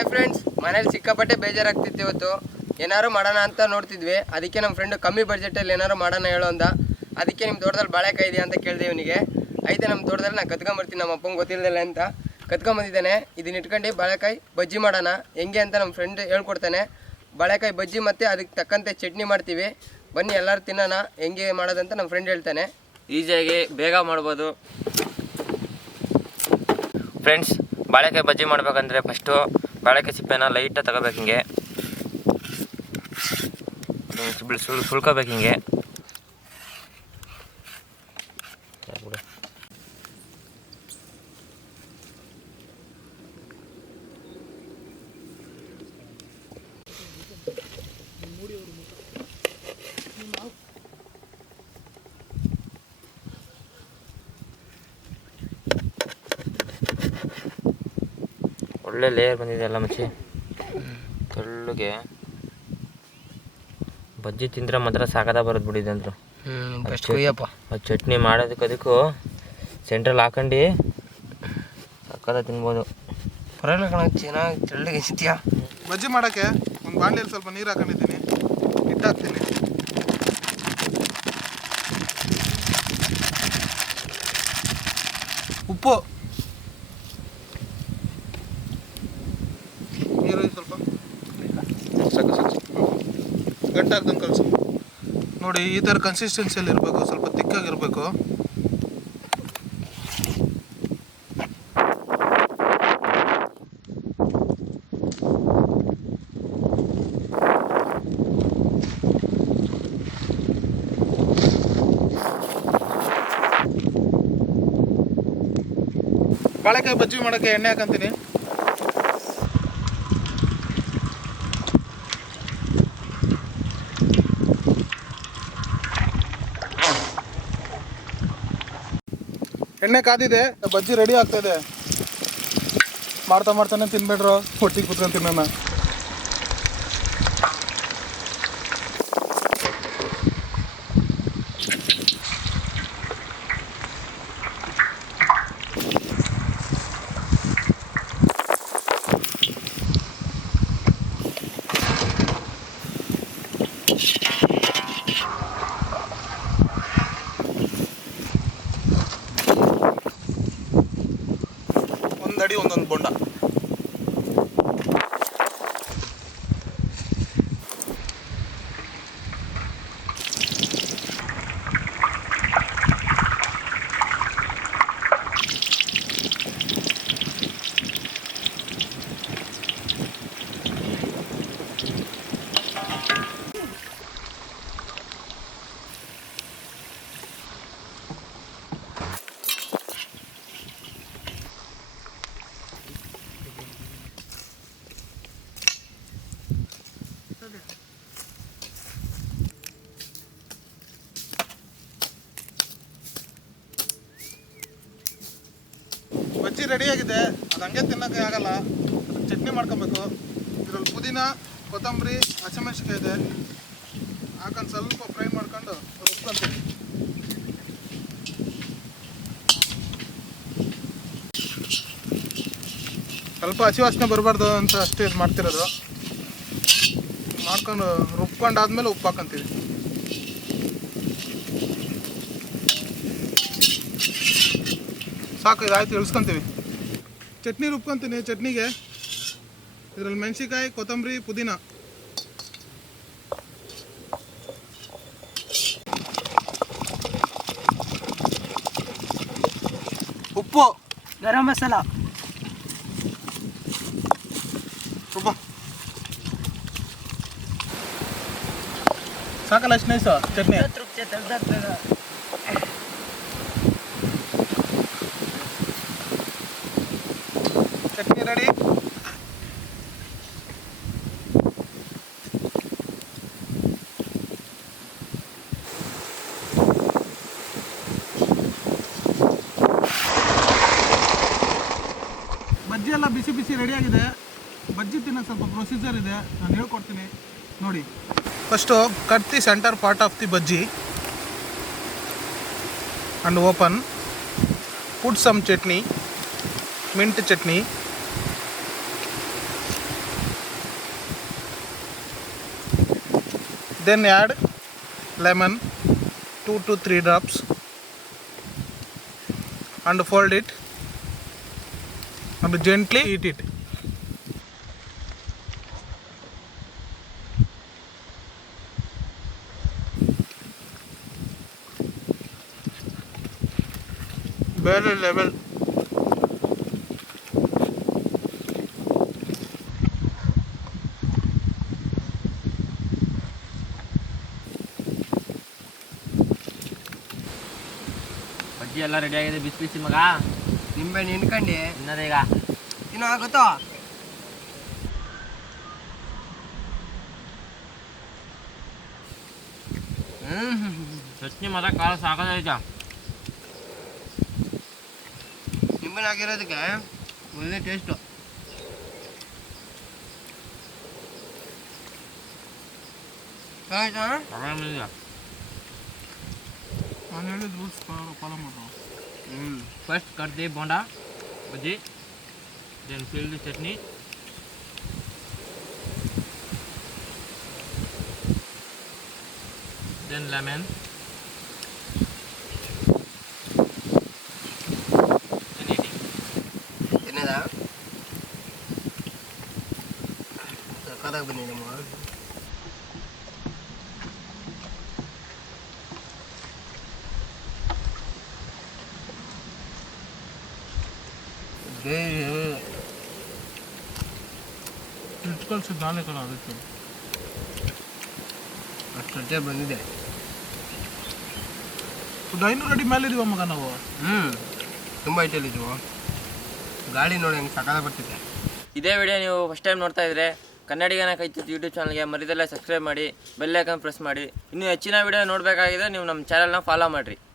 Hi friends, ಮನೇಲಿ ಸಿಕ್ಕಾಪಟ್ಟೆ ಬೇಜಾರಾಗ್ತಿತ್ತು. ಇವತ್ತು ಏನಾರು ಮಾಡೋಣ ಅಂತ ನೋಡ್ತಿದ್ವಿ. ಅದಕ್ಕೆ ನಮ್ಮ ಫ್ರೆಂಡು ಕಮ್ಮಿ ಬಡ್ಜೆಟಲ್ಲಿ ಏನಾರು ಮಾಡೋಣ ಹೇಳೋ ಅಂದ. ಅದಕ್ಕೆ ನಿಮ್ಮ ತೋಟದಲ್ಲಿ ಬಾಳೆಕಾಯಿ ಇದೆಯಾ ಅಂತ ಕೇಳಿದೆ ಇವನಿಗೆ. ಐತೆ ನಮ್ಮ ತೋಟದಲ್ಲಿ, ನಾನು ಕತ್ಕೊಂಬರ್ತೀನಿ, ನಮ್ಮ ಅಪ್ಪಂಗೆ ಗೊತ್ತಿಲ್ಲದಲ್ಲ ಅಂತ ಕತ್ಕೊಂಬಂದಿದ್ದಾನೆ. ಇದನ್ನ ಇಟ್ಕೊಂಡು ಬಾಳೆಕಾಯಿ ಬಜ್ಜಿ ಮಾಡೋಣ ಹೆಂಗೆ ಅಂತ ನಮ್ಮ ಫ್ರೆಂಡ್ ಹೇಳ್ಕೊಡ್ತಾನೆ. ಬಾಳೆಕಾಯಿ ಬಜ್ಜಿ ಮತ್ತು ಅದಕ್ಕೆ ತಕ್ಕಂತೆ ಚಟ್ನಿ ಮಾಡ್ತೀವಿ. ಬನ್ನಿ ಎಲ್ಲರೂ ತಿನ್ನೋಣ. ಹೆಂಗೆ ಮಾಡೋದಂತ ನಮ್ಮ ಫ್ರೆಂಡ್ ಹೇಳ್ತಾನೆ. ಈಸಿಯಾಗಿ ಬೇಗ ಮಾಡ್ಬೋದು ಫ್ರೆಂಡ್ಸ್. ಬಾಳೆಕಾಯಿ ಬಜ್ಜಿ ಮಾಡ್ಬೇಕಂದ್ರೆ ಫಸ್ಟು ಬಾಳೆಕಾಯಿ ಸಿಪ್ಪೆನ ಲೈಟಾಗಿ ತಗೋಬೇಕು. ಹಿಂಗೆ ಸುಳ್ಕೋಬೇಕು. ಹಿಂಗೆ ಒಳ್ಳೆ ಲೇಯರ್ ಬಂದಿದೆ ಎಲ್ಲ ಮಚ್ಚಿ. ತೆಳ್ಳಗೆ ಬಜ್ಜಿ ತಿಂದ್ರೆ ಮಾತ್ರ ಸಾಕಾದ ಬರೋದು ಬಿಡಿದೆ ಅಂದರು. ಅದು ಚಟ್ನಿ ಮಾಡೋದಕ್ಕೆ ಅದಕ್ಕೂ ಸೆಂಟ್ರಲ್ಲಿ ಹಾಕೊಂಡು ಸಾಕಾದ ತಿನ್ಬೋದು. ಪರವಾಗಿಲ್ಲ ಕಣ, ಚೆನ್ನಾಗಿ ತೆಳ್ಳಗೆ ಸಿಗ್ತೀಯಾ. ಬಜ್ಜಿ ಮಾಡೋಕ್ಕೆ ಒಂದು ಬಾಣಲೆಯಲ್ಲಿ ಸ್ವಲ್ಪ ನೀರು ಹಾಕೊಂಡಿದ್ದೀನಿ, ಹಿಟ್ಟು ಹಾಕ್ತೀನಿ. ಉಪ್ಪು, ನೀರು ಸ್ವಲ್ಪ ಸಾಕು ಗಂಟಾಗ್ದಂಗೆ ಕಲಸು. ನೋಡಿ, ಈ ಥರ ಕನ್ಸಿಸ್ಟೆನ್ಸಿಯಲ್ಲಿ ಇರಬೇಕು, ಸ್ವಲ್ಪ ತಿಕ್ಕಾಗಿರಬೇಕು. ಬಾಳೆಕಾಯಿ ಬಜ್ಜಿ ಮಾಡೋಕ್ಕೆ ಎಣ್ಣೆ ಹಾಕಂತೀನಿ. ಎಣ್ಣೆ ಕಾದಿದೆ, ಬಜ್ಜಿ ರೆಡಿ ಆಗ್ತಾಯಿದೆ. ಮಾಡ್ತಾನೆ ತಿನ್ಬೇಡ್ರು, ಹೊಟ್ಟಿಗೆ ಕುತ್ಕೊಂಡು ತಿನ್ನೋಣ. ಒಂದಡಿ ಒಂದೊಂದು ಬೊಂಡ. ಬಜ್ಜಿ ರೆಡಿಯಾಗಿದೆ. ಅದು ಹಂಗೆ ತಿನ್ನೋಕ್ಕೆ ಆಗಲ್ಲ, ಚಟ್ನಿ ಮಾಡ್ಕೊಬೇಕು. ಇದರಲ್ಲಿ ಪುದೀನ, ಕೊತ್ತಂಬರಿ, ಹಸಿಮೆಣಸಿನ್ಕಾಯಿ ಇದೆ, ಹಾಕೊಂಡು ಸ್ವಲ್ಪ ಫ್ರೈ ಮಾಡ್ಕೊಂಡು ರುಬ್ಕೊಂತೀನಿ. ಸ್ವಲ್ಪ ಹಸಿ ವಾಸನೆ ಬರಬಾರ್ದು ಅಂತ ಅಷ್ಟೇ ಇದು ಮಾಡ್ತಿರೋದು. ಮಾಡ್ಕೊಂಡು ರುಬ್ಕೊಂಡಾದ್ಮೇಲೆ ಉಪ್ಪು ಹಾಕೊಂತೀವಿ. ಸಾಕು, ಇದಾಯ್ತು, ಇಳಿಸ್ಕೊತೀವಿ. ಚಟ್ನಿ ರುಬ್ಕೊತೀನಿ. ಚಟ್ನಿಗೆ ಇದರಲ್ಲಿ ಮೆಣಸಿನ್ಕಾಯಿ, ಕೊತ್ತಂಬರಿ, ಪುದೀನ, ಉಪ್ಪು, ಗರಂ ಮಸಾಲ, ರುಬ್ಬ. ಸಾಕಲ್ಲ ಅಷ್ಟು ನೈಸು ಚಟ್ನಿ. ಚಟ್ನಿ ರೆಡಿ. ಬಜ್ಜಿ ಎಲ್ಲ ಬಿಸಿ ಬಿಸಿ ರೆಡಿಯಾಗಿದೆ. ಬಜ್ಜಿ ತಿನ್ನೋಕ್ಕೆ ಸ್ವಲ್ಪ ಪ್ರೊಸೀಜರ್ ಇದೆ, ನಾನು ಹೇಳ್ಕೊಡ್ತೀನಿ ನೋಡಿ. First cut the centre part of the bajji and open. put some chutney, mint chutney, Then add lemon 2 to 3 drops and fold it and gently eat it. Very level. ಬಜ್ಜಿ ಎಲ್ಲ ready ಆಗಿದೆ, ಬಿಸಿ ಬಿಸಿ ಮಗ. ನಿಂಬೆ ನಿನ್ಕಂಡು ಇನ್ನದೇ ಈಗ ತಿನ್ನೋ ಆಗುತ್ತೋ. ಚಟ್ನಿ ಮಾತ್ರ ಕಾಲ ಸಾಕಾಗೈತ. ನಿಂಬೆ ಹಾಕಿರೋದಕ್ಕೆ ಒಳ್ಳೆ ಟೇಸ್ಟು. ಆಯ್ತಾ? ಆರಾಮಿಲ್ಲ. ನಾನು ಹೇಳಿದ ರೂಲ್ಸ್ ಫಾಲೋ ಮಾಡು. First cut the bonda bajji, then fill the chutney, then lemon, then eating. ತಿನ್ನದ ಸಕ್ಕತ್ತಾಗಿ ಬಂದಿದೆ ಅಮ್ಮ. ಕಳಿಸಿ ನಾನೇ ಕಣ ಅದಕ್ಕೆ ಅಷ್ಟೇ ಬಂದಿದೆ. ಐನೂರು ಅಡಿ ಮೇಲೆ ಇದೀವ ಮಗ ನಾವು. ತುಂಬ ಐಟಲ್ಲಿದ್ವು. ಗಾಳಿ ನೋಡಿ ಹೆಂಗೆ ಸಕಾಲ ಬರ್ತಿದೆ. ಇದೇ ವಿಡಿಯೋ ನೀವು ಫಸ್ಟ್ ಟೈಮ್ ನೋಡ್ತಾ ಇದ್ರೆ ಕನ್ನಡಿಗನ ಕೈ ತುತ್ತು ಯೂಟ್ಯೂಬ್ ಚಾನಲ್ಗೆ ಮರಿದಲ್ಲೇ ಸಬ್ಸ್ಕ್ರೈಬ್ ಮಾಡಿ, ಬೆಲ್ ಐಕಾನ್ ಪ್ರೆಸ್ ಮಾಡಿ. ಇನ್ನೂ ಹೆಚ್ಚಿನ ವಿಡಿಯೋ ನೋಡಬೇಕಾಗಿದ್ರೆ ನೀವು ನಮ್ಮ ಚಾನಲ್ನ ಫಾಲೋ ಮಾಡಿರಿ.